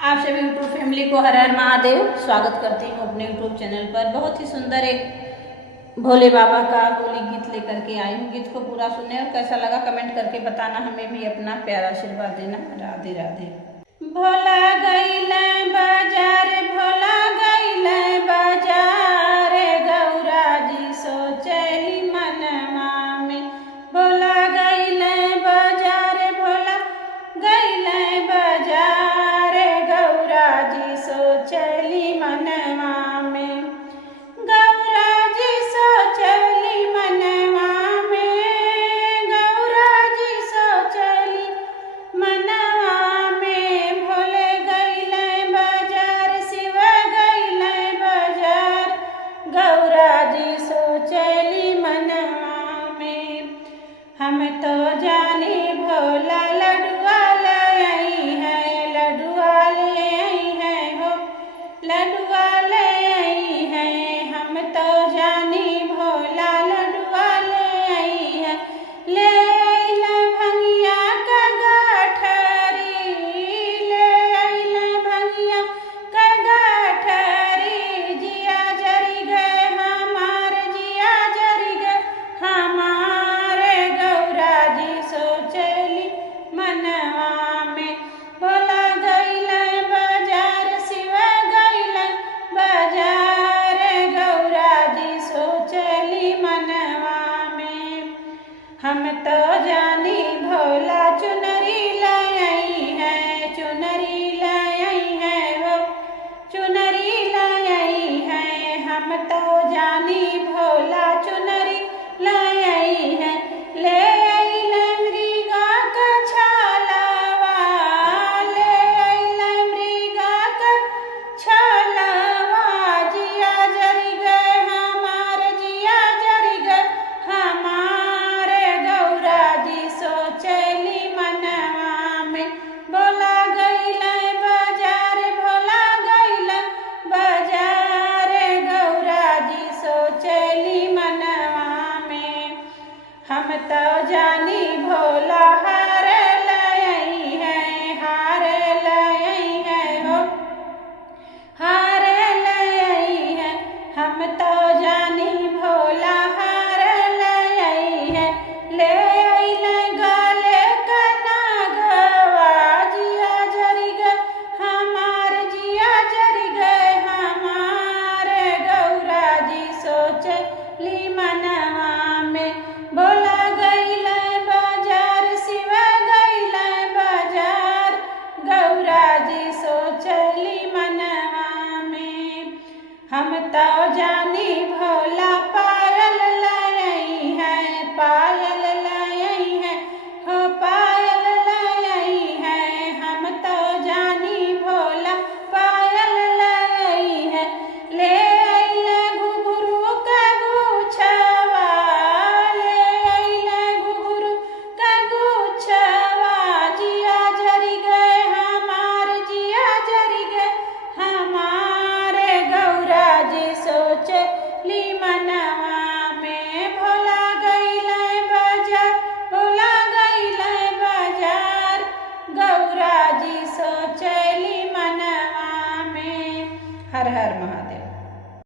आप सभी YouTube family को हर हर महादेव स्वागत करती हूँ अपने यूट्यूब चैनल पर। बहुत ही सुंदर एक भोले बाबा का होली गीत लेकर के आई हूँ। गीत को पूरा सुने और कैसा लगा कमेंट करके बताना, हमें भी अपना प्यारा आशीर्वाद देना। राधे राधे। भोला गईले बाजार, भोला गईले बाजार, गौरा जी सोचली मनवा में। भोला गईले बाजार, भोला गईले बाजार, गौरा जी सोचली मनवा में। गौरा जी सोचली मनवा में, गौरा जी सोचली मनवा में। भोले गईले बाजार, शिव गईले बाजार, गौरा जी सोचली मनवा में। हम तो जानी भोला लडुआ ले आई है, लडुआ ले आई है हो, लडुआ ले आई है। हम तो जानी भोला लडुआ ले आई है। ले आइले भंगिया का गाठरी, ले आइले भंगिया का गाठरी। जिया जरी गए हमारे, जिया जरी गए हमारे, गौरा जी सोचली मनवा में। भोला गईले बाजार, शिव गईले बाजार, गौरा जी सोचली मनवा में। हम तो जानी भोला चुनरी ले आई है, चुनरी ले आई है वो, चुनरी ले आई है। हम तो जानी